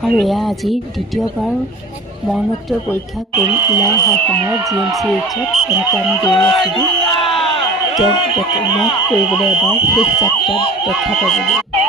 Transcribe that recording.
আৰু এয়া আজি দ্বিতীয়বাৰ মৰণোত্তৰ পৰীক্ষা কৰি ওলাই অহাৰ সময়ত GMCHত এনেকৈ আমি গৈ আছিলোঁ তেওঁক লগ কৰিবলৈ এবাৰ শেষ যাত্ৰাত দেখা পাবলৈ।